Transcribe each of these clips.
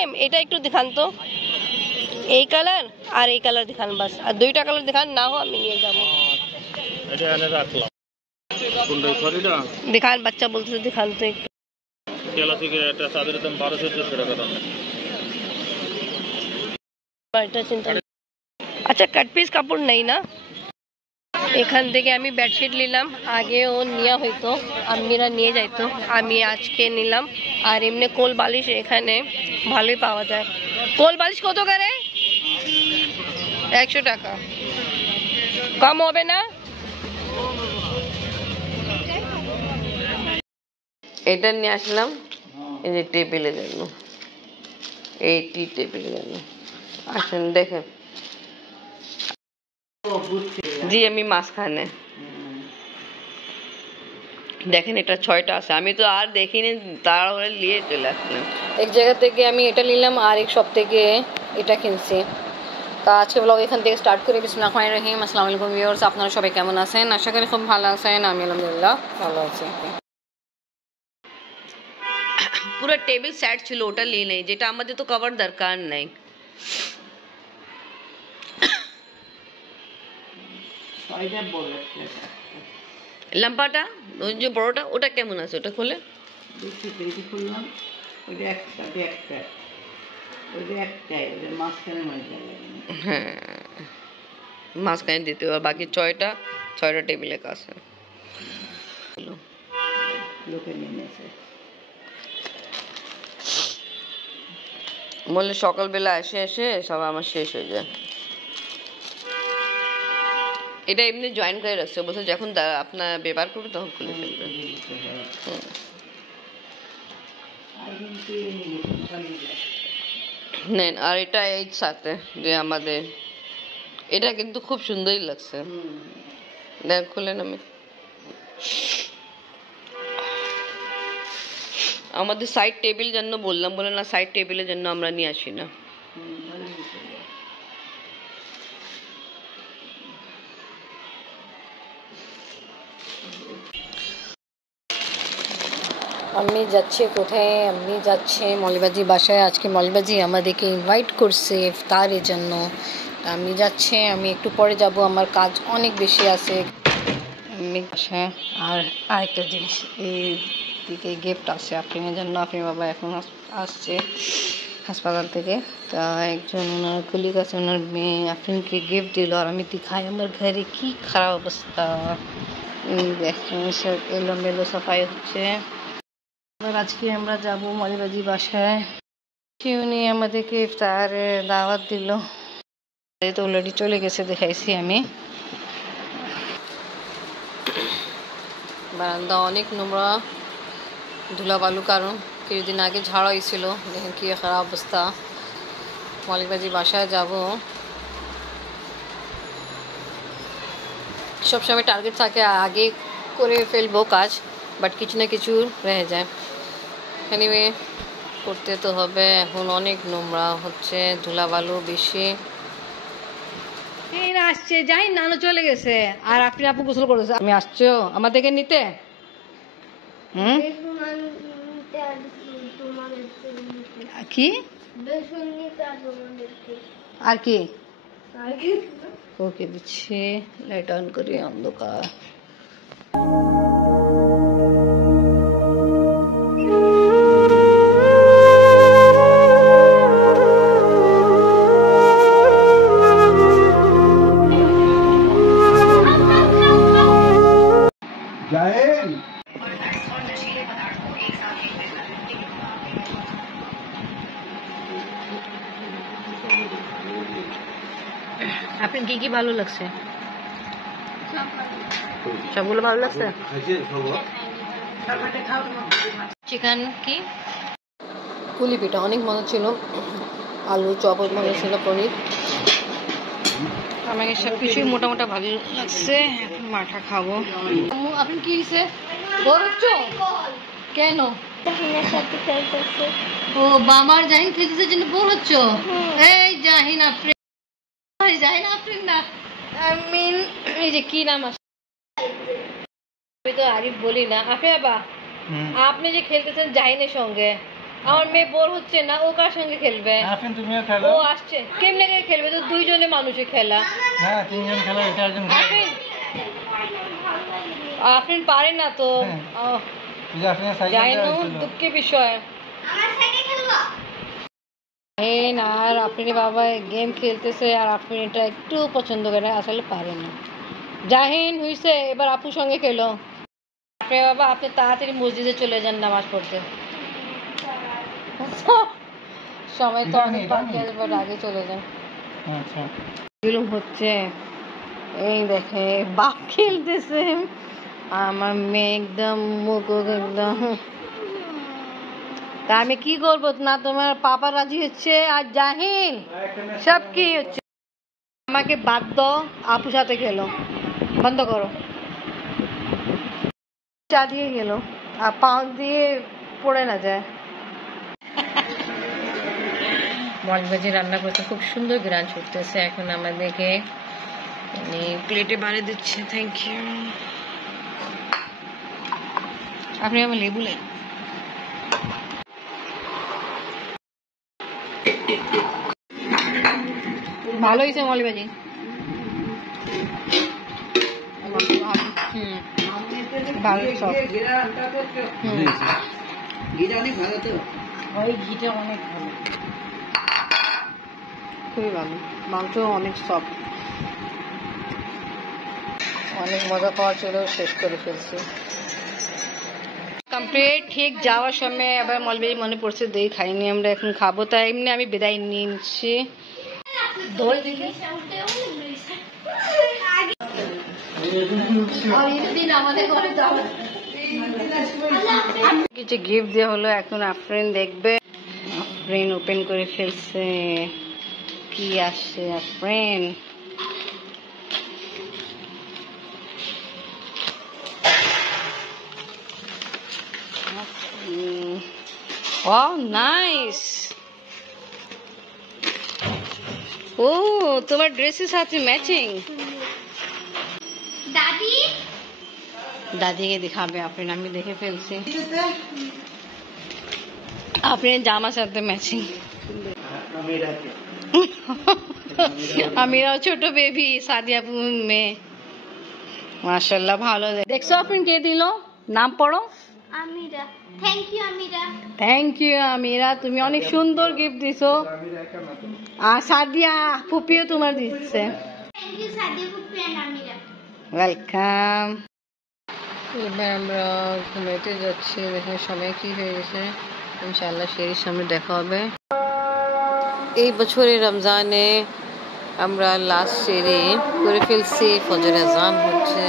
Same, এটা একটু দেখান তো, এই কালার আর এই কালার দেখান বাস, আর দুইটা কালার দেখান, না হো আমি নিয়ে যাবো। এটা এনে রাখলাম, কোনটা সরিটা দেখান, বাচ্চা বলতেছে দেখান তো একটু। কেলা থেকে এটা সাদের দাম 1200 টাকা দাম। এটা চিন্তা, আচ্ছা কাট পিস কাপড় নেই না? এখান থেকে আমি বেডশিট নিলাম, আগে ও নেওয়া হইতো, আম্মিরা নিয়ে যাইতো, আমি আজকে নিলাম। আর এমনি কোল বালিশ এখানে ভালোই পাওয়া যায়। কোল বালিশ কত করে? 100 টাকা, কম হবে না? এটা নিয়ে আসলাম এই যে টেবিলের জন্য, এই টি টেবিলের জন্য। আসুন দেখেন, জি আমি মাঝখানে দেখেন, এটা 6টা আছে, আমি তো আর দেখিনি, তাড়াহুড়ো নিয়ে চলে আসলাম। এক জায়গা থেকে আমি এটা নিলাম আর এক শপ থেকে এটা কিনছি। তা আজকে ব্লগ এখান থেকে স্টার্ট করি। বিসমিল্লাহির রহমানির রহিম। আসসালামু আলাইকুম ভিউয়ার্স, আপনারা সবাই কেমন আছেন? আশা করি খুব ভালো আছেন। আমি আলহামদুলিল্লাহ ভালো আছি। পুরো টেবিল সেট ছিল, ওটা নিয়ে নেই, যেটা আমাদের তো কভার দরকার নাই। লাম্পাটা ওই যে বড়টা, ওটা কেমন আছে? ওটা খুলে হ্যাঁ, মাঝখানে দিতে হবে, বাকি 6টা টেবিলের কাছে। বললে সকালবেলা এসে এসে সব আমার শেষ হয়ে যায়। এটা এমনি জয়েন করে রাখছে, বলছে যখন আপনার ব্যবহার করবে তখন খুলে ফেলবে। নেন, আর এটা এই সাথে যে আমাদের এটা কিন্তু খুব সুন্দরই লাগছে। দেখ খুলেন, আমি আমাদের সাইড টেবিল জন্য বললাম, বলে না সাইড টেবিলের জন্য আমরা নিয়ে আসি না। আমি যাচ্ছি কোথায়? আমি যাচ্ছি মৌলবাজি বাসায়। আজকে মৌলবাজি আমাদেরকে ইনভাইট করছে ইফতারের জন্য। আমি যাচ্ছি, আমি একটু পরে যাব, আমার কাজ অনেক বেশি আছে। আমি আর আরেকটা জিনিস, এই দিকে গিফট আছে আফরিনের জন্য। আফরিন বাবা এখন আসছে হাসপাতাল থেকে, তা একজন ওনার কলিগ আছে, ওনার মেয়ে আফরিনকে গিফট দিল, আর আমি দেখাই আমার ঘরে কি খারাপ অবস্থা। দেখেন সব এলোমেলো সাফাই হচ্ছে। আজকে আমরা যাব মৌলবাজি বাসায়, উনি আমাদেরকে ইফতারে দাওয়াত দিল। তো অলরেডি চলে গেছে, দেখাইছি আমি। বারান্দা অনেক নোংরা, ধুলাবালু, কারণ কিছুদিন আগে ঝাড়া হয়েছিল। দেখেন কি খারাপ অবস্থা। মৌলবাজি বাসায় যাব, সবসময় টার্গেট থাকে আগে করে ফেলবো কাজ, বাট কিছু না কিছু রয়ে যায়। এনিওয়ে করতে তো হবে। এখন অনেক নোংরা হচ্ছে, ধুলাবালু বেশি। এই না আসছে, যাই নানু চলে গেছে, আর আপনি আপু গোসল করেছে। আমি আসছো আমাদেরকে নিতে? কি আর কি ওকে দিচ্ছি, লাইট অন করি, অন্ধকার। আপনার কি কি ভালো লাগছে? সবগুলো ভালো লাগছে। চিকেন কি পুলি পিঠা অনেক মজা ছিল, আলু চপ মজা ছিল, পনির। আমাকে সব কিছুই মোটামুটি ভালো লাগছে। এখন মাঠা খাবো। আপনি কি হয়েছে? বড় হচ্ছ কেন? ও বামার জাহিন খেলতেছে জন্য বড় হচ্ছ? এই জাহিন আফরিন, জাহিন আফরিন না, আমি এই যে কি নাম আছে, আমি তো আরিফ বলি না। আপনি বাবা, আপনি যে খেলতেছেন জাহিনের সঙ্গে, আমার মেয়ে বোর হচ্ছে না, ও কার সঙ্গে খেলবে? আফরিন তুমিও খেলো। ও আসছে, কেমনে করে খেলবে? তো দুইজনে মানুষের খেলা। হ্যাঁ, তিনজন খেলো, চারজন খেলো। আফরিন আফরিন পারে না তো। যাই না, দুঃখের বিষয়। আর আফরিনের বাবা গেম খেলতেছে, আর আফরিন এটা একটু পছন্দ করে, আসলে পারে না। জাহিন হইছে, এবার আপুর সঙ্গে খেলো। আফরিনের বাবা, আপনি তাড়াতাড়ি মসজিদে চলে যান নামাজ পড়তে। সময় তো অনেক বাকি আছে, বাট আগে চলে যান। আচ্ছা, জুলুম হচ্ছে। এই দেখে বাপ খেলতেছে, আমার মেয়ে একদম মুখ একদম। তা আমি কি করবো না? তোমার পাপা রাজি হচ্ছে আর জাহিন সব কি হচ্ছে, আমাকে বাধ্য আপুর সাথে খেলো। বন্ধ করো। চা দিয়ে গেল, আর পাউন্ড দিয়ে পড়ে না যায়। মজবাজি রান্না করতে খুব সুন্দর গ্রান ছুটতেছে। এখন আমাদেরকে প্লেটে বানিয়ে দিচ্ছে। Thank you. আপনি আমার লেবু নেই। ভালো হয়েছে মলিবাজি। ভালো সব। ঘিটা অনেক ভালো তো। ওই ঘিটা অনেক ভালো, খুবই ভালো। মাংস অনেক সফট, অনেক মজা পাওয়া ছিল, শেষ করে ফেলছি কমপ্লিট। ঠিক যাওয়ার সময় আবার মলবেরি মনে পড়ছে, দই খাইনি আমরা, এখন খাবো। তাই এমনি আমি বিদায় নিচ্ছি। দই দেখে কিছু গিফট দেওয়া হলো, এখন আফরিন দেখবে। আফরিন ওপেন করে ফেলছে, কি আসছে আফরিন? Wow, nice. ও, তোমার ড্রেসের সাথে ম্যাচিং। দাদি দাদিকে দেখাবে আফরিন, আমি দেখে ফেলছি। আফরিন জামার সাথে ম্যাচিং। আমিরাও ছোট বেবি, সাদিয়া মেয়ে। মাশাআল্লাহ, ভালো দেখছো। আফরিন কে দিল? নাম পড়ো। Amira. Thank you Amira. Thank you Amira, তুমি অনেক সুন্দর গিফট দিছো। আর সাদিয়া ফুপিও তোমার দিচ্ছে। থ্যাংক ইউ সাদিয়া ফুপি এন্ড আমিরা। ওয়েলকাম। এবার আমরা ঘুমাইতে যাচ্ছি। দেখুন সময় কি হয়ে গেছে। ইনশাআল্লাহ শেরির সামনে দেখা হবে। এই বছরের রমজানে আমরা লাস্ট শেরি করে ফেলছি, ফজর আজান হচ্ছে।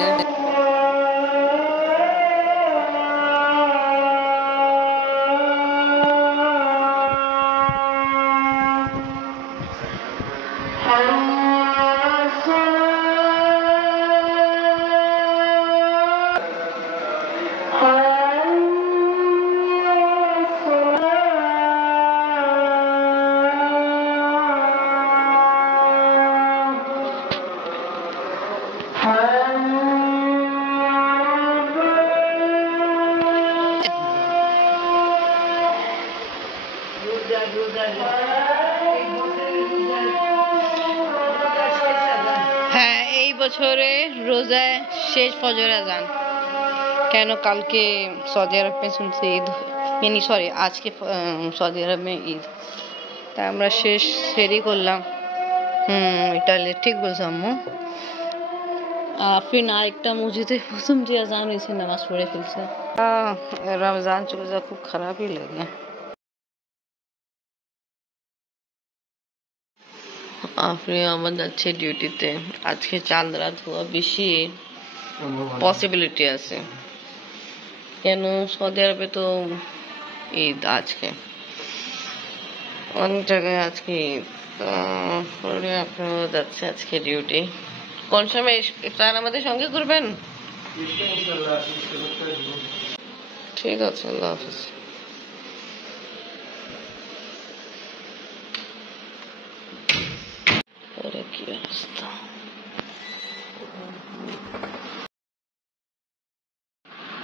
হ্যাঁ, এই বছরে রোজায় শেষ ফজর আজান। কেন কালকে সৌদি আরবে শুনছি ঈদ, সরি আজকে সৌদি আরবে ঈদ, তা আমরা শেষ সেরি করলাম। এটা ঠিক বলছো আম্মু। আফরিন আরেকটা মসজিদে প্রথম যে আজান হয়েছে নামাজ পড়ে ফেলছে। রমজান চলে যা খুব খারাপই লাগে। আফরিন আমার যাচ্ছে ডিউটিতে। আজকে চাল রাত হওয়া বেশি পসিবিলিটি আছে, কেন সৌদি আরবে তো ঈদ আজকে, অনেক জায়গায় আজকে ঈদ। আপনারা যাচ্ছে আজকে ডিউটি। কোন সময় ইফতার আমাদের সঙ্গে করবেন? ঠিক আছে, আল্লাহ হাফিজ। কি অবস্থা।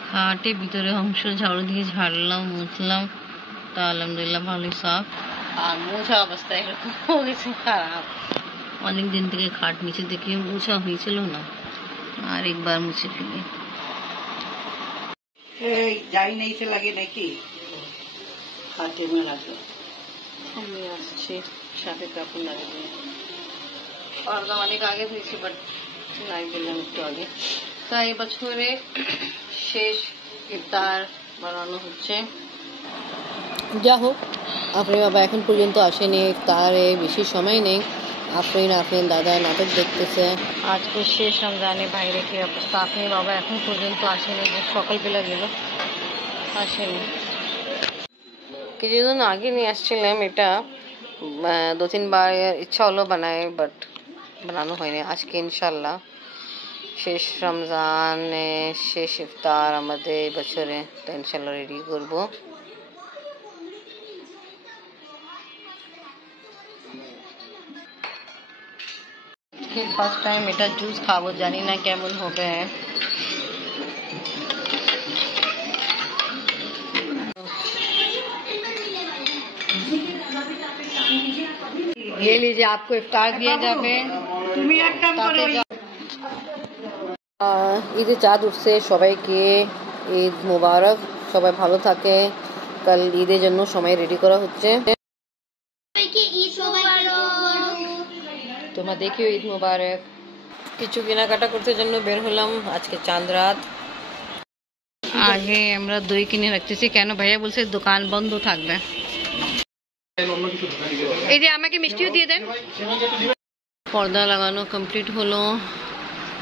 খাটে ভিতরে অংশ ঝাড়ু দিয়ে ঝাড়লাম, মুছলাম, অবস্থা আলহামদুলিল্লাহ ভালোই সাফ, আর মোছা অবস্থা এরকম হয়েছে খারাপ। অনেক দিন থেকে খাট নিচে দেখে মোছা হয়েছিল না, আর একবার মুছে ফেলি। যাই নেই সে লাগে নাকি হাতে মে লাগে। আমি আসছি সাথে কাপড় লাগবে, পর্দা অনেক আগে হয়েছে বাট লাগিয়ে দিলাম একটু আগে। তাই বছরে শেষ ইফতার বানানো হচ্ছে। যা হোক, আফরিন বাবা এখন পর্যন্ত আসেনি, ইফতারে বেশি সময় নেই। আফরিন দাদা নাটক দেখতেছে। আজকে শেষ রমজানে বাইরে কি অবস্থা, আফরিন বাবা এখন পর্যন্ত আসেনি, যে সকালবেলা গেল আসেনি। কিছুদিন আগে নিয়ে আসছিলাম এটা, 2-3 বার ইচ্ছা হলো বানায় বাট বানানো হয়নি। আজকে ইনশাল্লাহ শেষ রমজানে শেষ ইফতার আমাদের বছরে, তো ইনশাল্লাহ রেডি করবো। ফার্স্ট টাইম এটা জুস খাবো, জানি না কেমন হবে। ये लीजिए, आपको इफ्तार दिया जाবে। তুমি এক কাম করো, ঈদে চাঁদ উঠছে, সবাইকে ঈদ মুবারক, সবাই ভালো থাকে। কাল ঈদের জন্য সময় রেডি করা হচ্ছে। সবাইকে ঈদ মোবারক। তোমরা দেখিও ঈদ মুবারক। কিছু কেনাকাটা করতে জন্য বের হলাম, আজকে চাঁদ রাত। আগে আমরা দই কিনে রাখতেছি, কেন ভাইয়া বলছে দোকান বন্ধ থাকবে। এই যে আমাকে মিষ্টিও দিয়ে দেন। পর্দা লাগানো কমপ্লিট হলো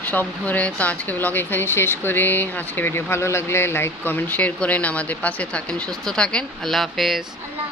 সব ঘরে। তো আজকে ব্লগ এখানেই শেষ করি। আজকে ভিডিও ভালো লাগলে লাইক কমেন্ট শেয়ার করেন, আমাদের পাশে থাকেন, সুস্থ থাকেন। আল্লাহ হাফেজ। আল্লাহ